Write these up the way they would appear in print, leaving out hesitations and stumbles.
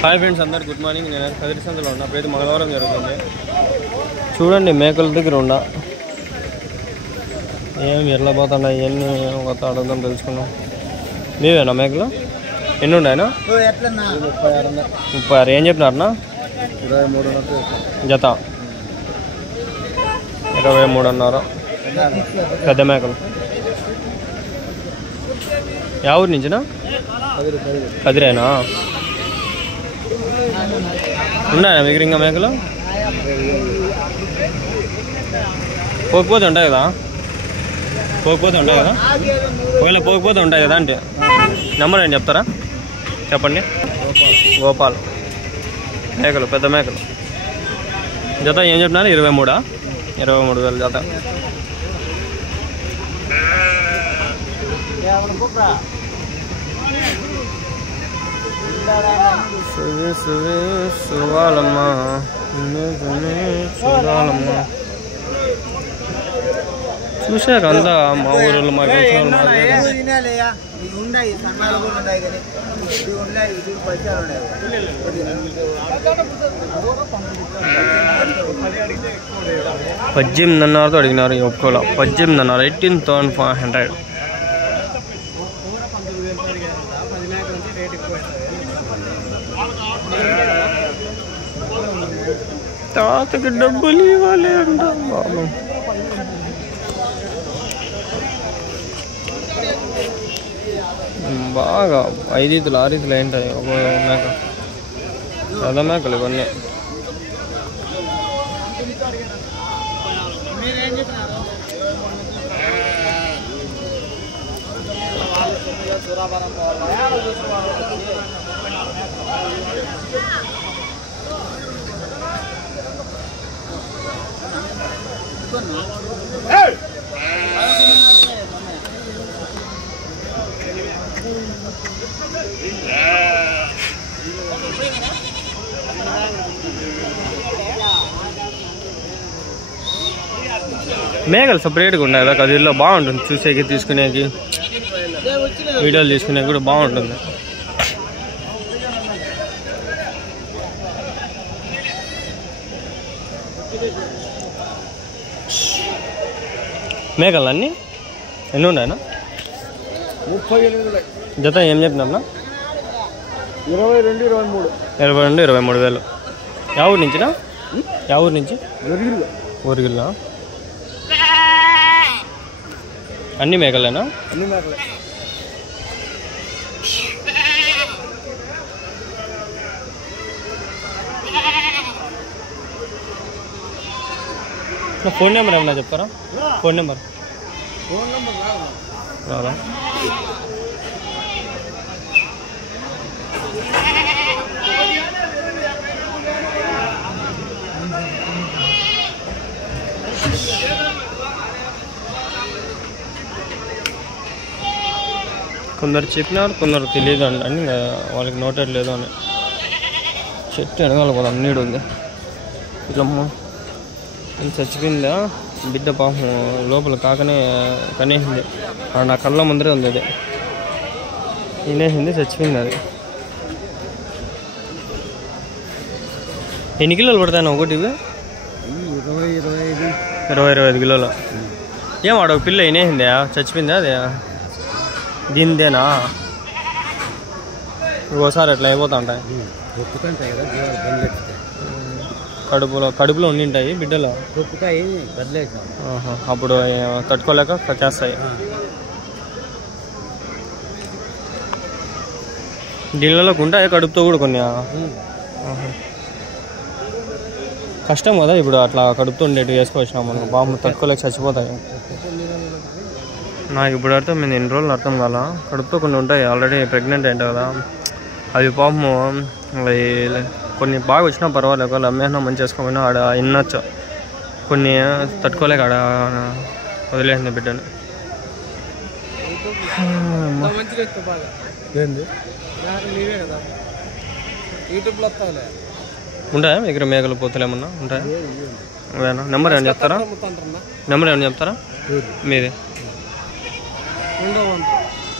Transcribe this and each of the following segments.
Hi friends, అందరు good morning. నేను కదిరి సంతలో ఉన్నా. అప్పుడైతే మంగళవారం జరుగుతుంది. చూడండి, మేకల దగ్గర ఉన్నా. ఏం ఎట్లా పోతున్నాయి, ఎన్ని కొత్త అడుగుదాం తెలుసుకున్నాం. మీవేనా మేకలు? ఎన్ని ఉన్నాయనా? 36. ఏం చెప్పినారనా? 23 జత 23.5. పెద్ద మేకలు. యా ఊరి నుంచినా? కదిరేనా? ఉన్నాయా మీకు ఇంకా మేకలు? పోకపోతే ఉంటాయి కదా? ఒకవేళ పోకపోతే ఉంటాయి కదా అంటే నెంబర్ ఏంటి చెప్తారా? చెప్పండి. గోపాల్. మేకలు, పెద్ద మేకలు. జత ఏం చెప్పినారు? 23,000 జత. చూడాలమ్మా. చూసాక అంతా మా ఊరు మా $18,500 అడిగినారు. ఒక్కోలో 18,500. 18,500. తాతకి డబ్బులు ఇవ్వాలి అంట బాబు. బాగా 5 ఈతలు 6 ఈతలు ఏంటాయి ఒక మేక. పెద్ద మేకలు ఇవన్నీ. మేకలు సపరేట్గా ఉన్నాయి కదా కదిరిలో. బాగుంటుంది చూసేకి, తీసుకునేకి, వీడియోలు తీసుకునేకి కూడా బాగుంటుంది. మేకలు అన్నీ ఎన్ని ఉన్నాయన్నా? 38 జత ఏం చెప్పినా? 22,23,000. యా ఊరు నుంచినా? యా ఊరు నుంచి? ఊరిగిల్లా. అన్ని మేకలేనా? అన్ని మేకలే. ఫోన్ నెంబర్ ఏమన్నా చెప్తారా? ఫోన్ నెంబర్ రాదా? కొందరు చెప్పినారు, కొందరు తెలియదు అండి. అని వాళ్ళకి నోటెడ్ లేదు అని. చెట్టు ఎనగాలి పోదాం, నీడు ఉంది. ఇట్లమ్మ చచ్చిపోయిందా బిడ్డ, పాపం లోపల కాకనే కనేసింది. నా కళ్ళ ముందరే ఉంది. అది తినేసింది, చచ్చిపోయింది. అది ఎన్ని కిలోలు పడతాయి ఒకటి? 20-25 కిలోలు. ఏం ఆడొక పిల్ల వినేసిందా? చచ్చిపోయిందా అది? దీనిదేనా? ఇంకోసారి అట్లా అయిపోతా ఉంటాయి. కడుపులో ఉండింటాయి బిడ్డలు. అప్పుడు తట్టుకోలేక చేస్తాయి. దీనిలోకి ఉంటాయి కడుపుతో కూడా కొన్ని. కష్టం కదా ఇప్పుడు అట్లా కడుపుతో ఉండేవి వేసుకొచ్చినాం మనకు. బాబు తట్టుకోలేక చచ్చిపోతాయి. నాకు ఇప్పుడు అర్థం మేము ఎన్ని రోజులు అర్థం కాల. కడుపుతో కొన్ని ఉంటాయి, ఆల్రెడీ ప్రెగ్నెంట్ అయింటాయి కదా అవి. పాపము కొన్ని బాగా వచ్చినా పర్వాలేదు, ఒకవేళ అమ్మేసినా మంచి చేసుకోమైనా ఆడ వినొచ్చు. కొన్ని తట్టుకోలేక ఆడ వదిలేసింది బిడ్డని. ఉంటాయా మీ దగ్గర మేకలు, పోతులు ఏమన్నా ఉంటాయా? నెంబర్ ఏమైనా చెప్తారా? మీది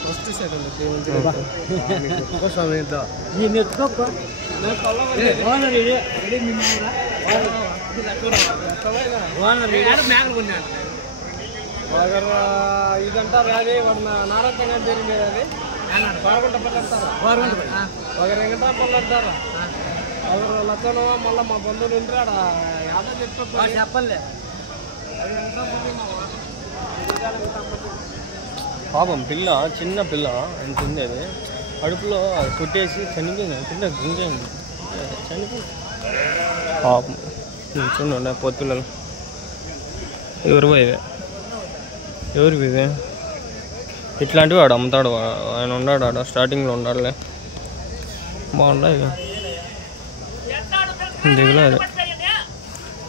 ఫస్ట్ సెకండ్ ఇదంటారు అది నారాయణ జరిగింది అది బాగుంట పళ్ళు అంటారా ఒకరు వెంకటాపల్లి అంటారా ఒకరు లచ్చను మళ్ళీ మా బంధువులు ఉంటారు యాదో చెప్తారు చెప్పలే పాపం పిల్ల చిన్న పిల్ల ఎంత ఉంది అది కడుపులో కొట్టేసి చనిపోయింది పిల్ల గుంజైంది చనిపోయింది పాపం చూడండి పొత్తుపిల్లలు ఎవరు ఇవే ఎవరు ఇవే ఇట్లాంటివి వాడు అమ్ముతాడు ఆయన ఉన్నాడు ఆడ స్టార్టింగ్లో ఉన్నాడులే బాగుండా ఇక దిగులేదు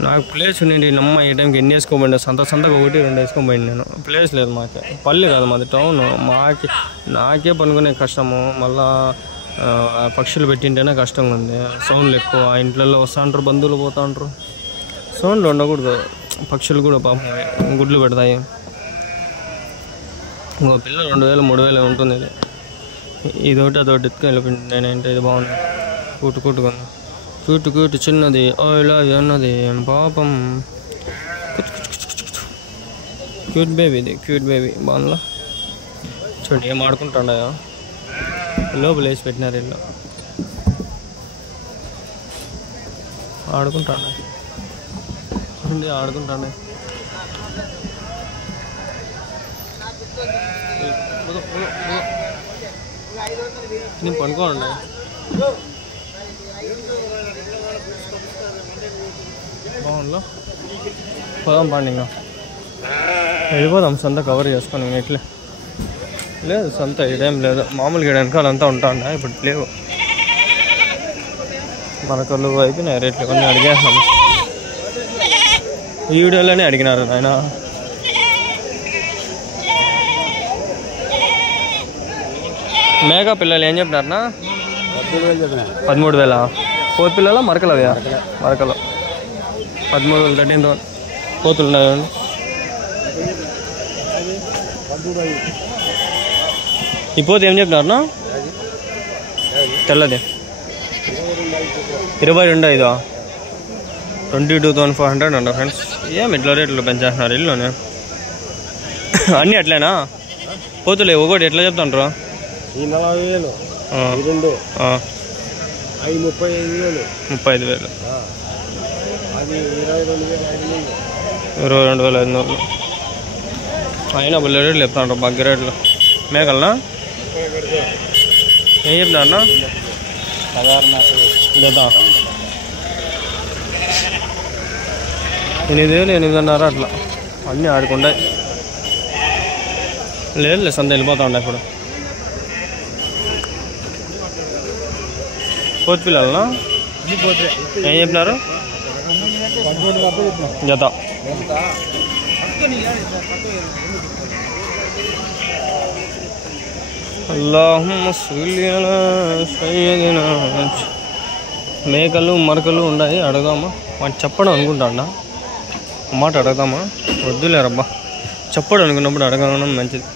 నాకు ప్లేస్ ఉండి నమ్మ ఈ టైంకి ఎన్ని వేసుకోబోయింది సంతగా 1-2 వేసుకోబోయింది నేను ప్లేస్ లేదు మాకే పల్లె కాదు మాది టౌన్ నాకే పనుకునే కష్టము మళ్ళా పక్షులు పెట్టింటేనే కష్టంగా ఉంది సౌండ్లు ఎక్కువ ఇంట్లలో వస్తూ ఉంటారు బంధువులు పోతూ ఉంటారు సౌండ్లు ఉండకూడదు పక్షులు కూడా పాపం గుడ్లు పెడతాయి ఇంకో పిల్ల 2000-3000 ఉంటుంది ఇది ఇదొకటి అదొకటి ఎత్తుకెళ్ళి నేనంటే ఇది బాగుంది కూటుకుంది కూటు చిన్నది ఇలా అన్నది పాపం క్యూట్ బేబీ ఇది క్యూట్ బేబీ బాగుందా చూడండి ఏం ఆడుకుంటాడయా లోపల వేసి పెట్టినారు ఇల్లు ఆడుకుంటాడు నేను పనుకోండి బాగుందా పోదాం పండి ఇంకా వెళ్ళిపోదాం సంత కవర్ చేసుకొని ఇట్లే లేదు సంత ఇదేం లేదు మామూలుగా వెనకాలంతా ఉంటాండా ఇప్పుడు లేవు మనకళ్ళు అయిపోయినాయి రేట్లు కొన్ని అడిగేసాం ఈ వీడియోలోనే అడిగినారు ఆయన మేఘా పిల్లలు ఏం చెప్పినారనా 13,000 పోతు పిల్లల మరకలు అవి మరకలు 13,000 13,000 పోతులు ఉన్నాయండి ఈ పోతు ఏం చెప్పినారనా తెల్లది 22,500 22,500 అంట ఫ్రెండ్స్ ఏం ఇట్లా రేట్లు పెంచేస్తున్నారు ఇల్లునే అన్నీ అట్లేనా పోతులే ఒకటి ఎట్లా చెప్తాంటారు 40,000 35,000 22,500 అయినా బుల్ల రేట్లు చెప్తాంటారు బాగా రేట్లు మేకలనా ఏం చెప్తారన్నా లేదా 8,000 8,500 అట్లా అన్నీ ఆడుకుంటాయి లేదు సంత వెళ్ళిపోతా ఉండే ఇప్పుడు పోతు పిల్లలనా ఏం చెప్పినారు జత అల్లాహుమ్మ సల్లి అలా సయ్యదినా మేకలు మరకలు ఉన్నాయి అడగామా వాడు చెప్పడం అనుకుంటాడా మాట అడగదామా వద్దులేరబ్బా చెప్పడం అనుకున్నప్పుడు అడగడం మంచిది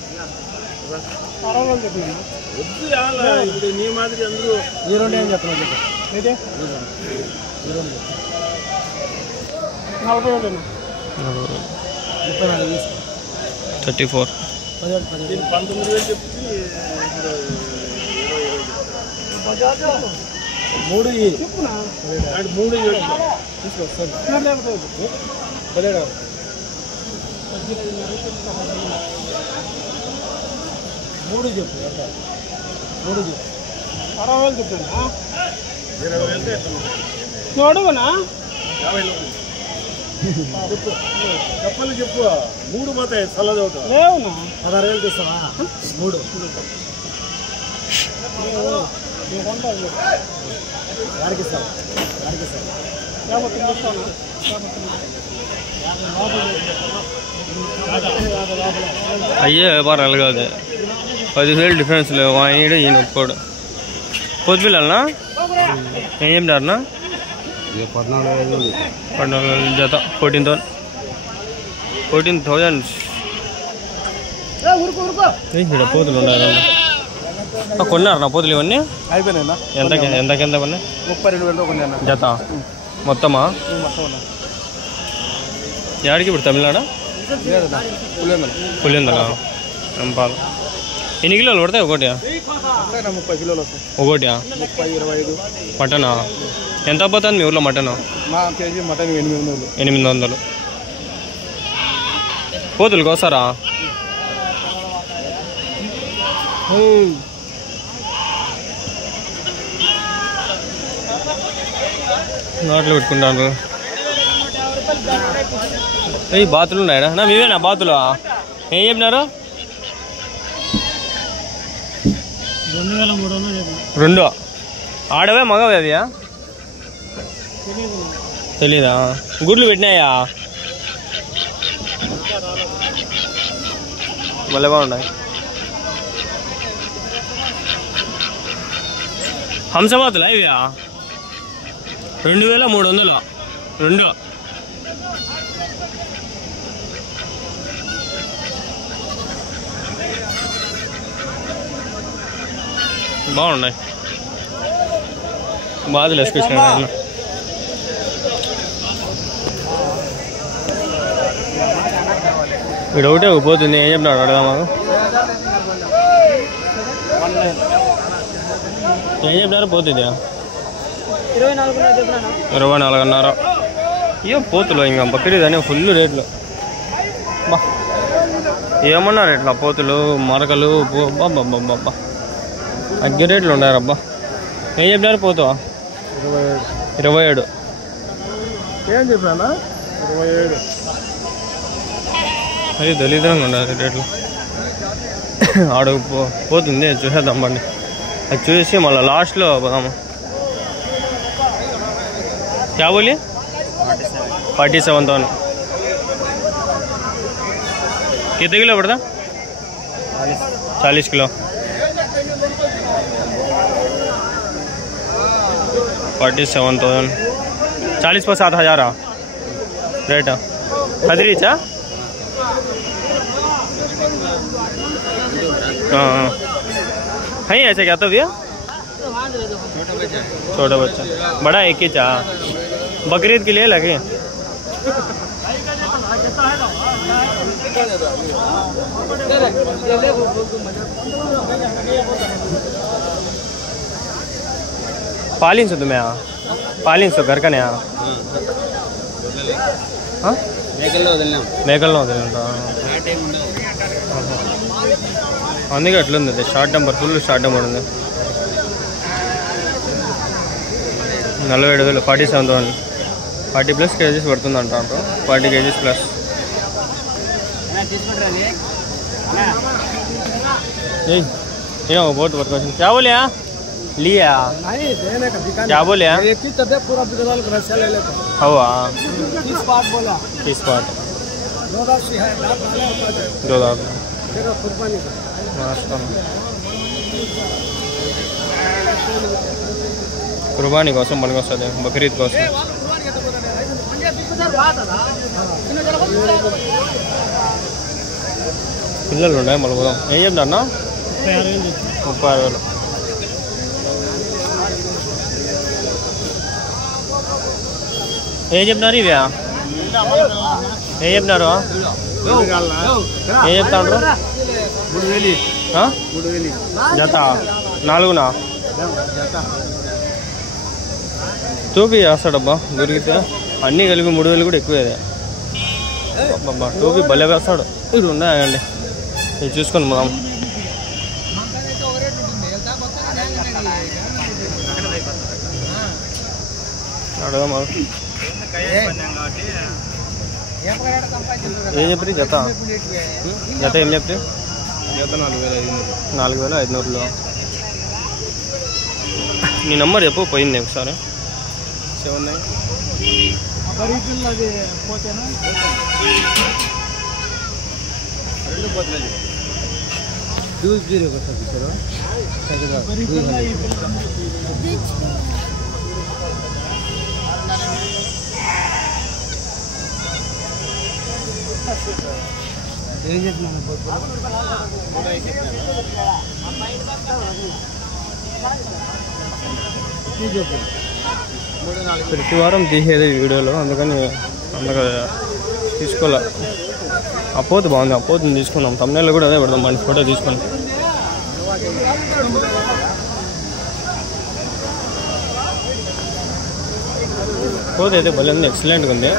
$34 చూడవనా చెప్పలు చెప్పు 3 పోతాయి చల్లది లేవునా 16,000 తీస్తావా 3 యాడికి సార్ అయ్యే వ్యాపారాలు కాదు 10,000 డిఫరెన్స్ లేవు ఆయన ఈయన ఒప్పుకోడు పోతు పిల్లలనా ఏం చెప్పినారనా 14,000 జత 14,000 ఇక్కడ పోతులు ఉన్నారు కొన్నారు నా పోతులు ఇవన్నీ అయిపోయినా ఎంతకెంత కొన్నాయి 32,000 కొన్నాను జత మొత్తమా యాడికి ఇప్పుడు తమిళనాడు పులిందలా ఎంపాలు ఎన్ని కిలోలు పడతాయి ఒకటి 30 కిలోలు వస్తాయి ఒకటి 30-25 మటనా ఎంత పోతుంది మీ ఊర్లో మటన్ మా కేజీ మటన్ 800 పోతులు కోసారా నాట్లు పెట్టుకుంటాను బాతులు ఉన్నాయా నా మీవేనా బాతులు ఏం చెప్పినారు 2,300 ఆడవే మగవే అవి తెలీదా గుడ్లు పెట్టినాయా మళ్ళీ బాగున్నాయి హంసబాతులా ఇవి 2,300 2 బాగున్నాయి బాధలు వేసుకొచ్చిన ఇక్కడ ఒకటే పోతుంది ఏం చెప్పినాడు అడగా మాకు ఏం చెప్పినారు పోతుంది 24,500 అయ్యో పోతులు ఇంకా బక్రీద్ ఫుల్ రేట్లు బా ఏమన్నా రేట్లా పోతులు మరకలు బాబా అగ్గి రేట్లు ఉన్నారబ్బా ఏం చెప్పినారు పోతావా 27 ఏం చెప్పానా 27 అది దళిద్రంగా ఉండాలి రేట్లు ఆడకు పోతుంది చూసేద్దాం బండి అది చూసి మళ్ళీ లాస్ట్లో పోదాము क्या बोलिए 47,000 कितने किलो पड़ता 40 किलो 47,000 40 पर 7,000 रेट खदरी चा हाँ है ऐसे क्या तो भैया छोटा बच्चा बड़ा एक ही चा बकरीद के लिए लगे पालिन से तुम्हें पालिन से घर का नहीं మేకల్లో వదిలింటా అందుకే అట్లుంది short number full short number ఉంది 47,000 47,000 40 प्लस केजीस पड़ता अंटाరు 40 kgs प्लस बहुत बहुत क्वेश्चन क्या बोले लिया नहीं देने का बिका क्या बोले एक ही तबे पूरा बिकदाल का रस्सा ले लेता हवा 30 पार्ट बोला 30 पार्ट 2,000 है दांत वाला ऊपर 2,000 फिर कुर्बानी का కుర్బానీ కోసం పనికొస్తుంది బక్రీద్ కోసం పిల్లలు ఉన్నాయి మళ్ళీ పోదాం ఏం చెప్తా అన్న 36,000 ఏం చెప్తున్నారు ఇవి ఏం చెప్తున్నారు ఏం చెప్తాండ్రు 3,000 జత 4 టోపీ వేస్తాడబ్బా దొరికితే అన్నీ కలిపి 3,000 కూడా ఎక్కువేదే అబ్బా టోపీ భలే వేస్తాడు ఇది ఉన్నాయండి ఇది చూసుకొని పోదాం అడగమా ఏం చెప్పి జత జత ఏం చెప్పి జత 4,500 నీ నంబర్ చెప్పు పోయింది ఒకసారి 79 ఏం చెప్పినాను ప్రతి వారం తీసేది వీడియోలో, అందుకని అంతగా తీసుకోలే. ఆ పోతు బాగుంది, ఆ పోతుని తీసుకున్నాం. తమ్ముళ్ళు కూడా అదే పెడదాం, మన ఫోటో తీసుకుని. పోతు అయితే భలే ఉంది, ఎక్సలెంట్గా ఉంది.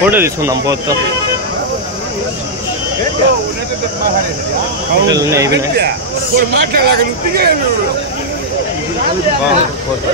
ఫోటో తీసుకుందాం పోతుతో. బాగుంది పోతు.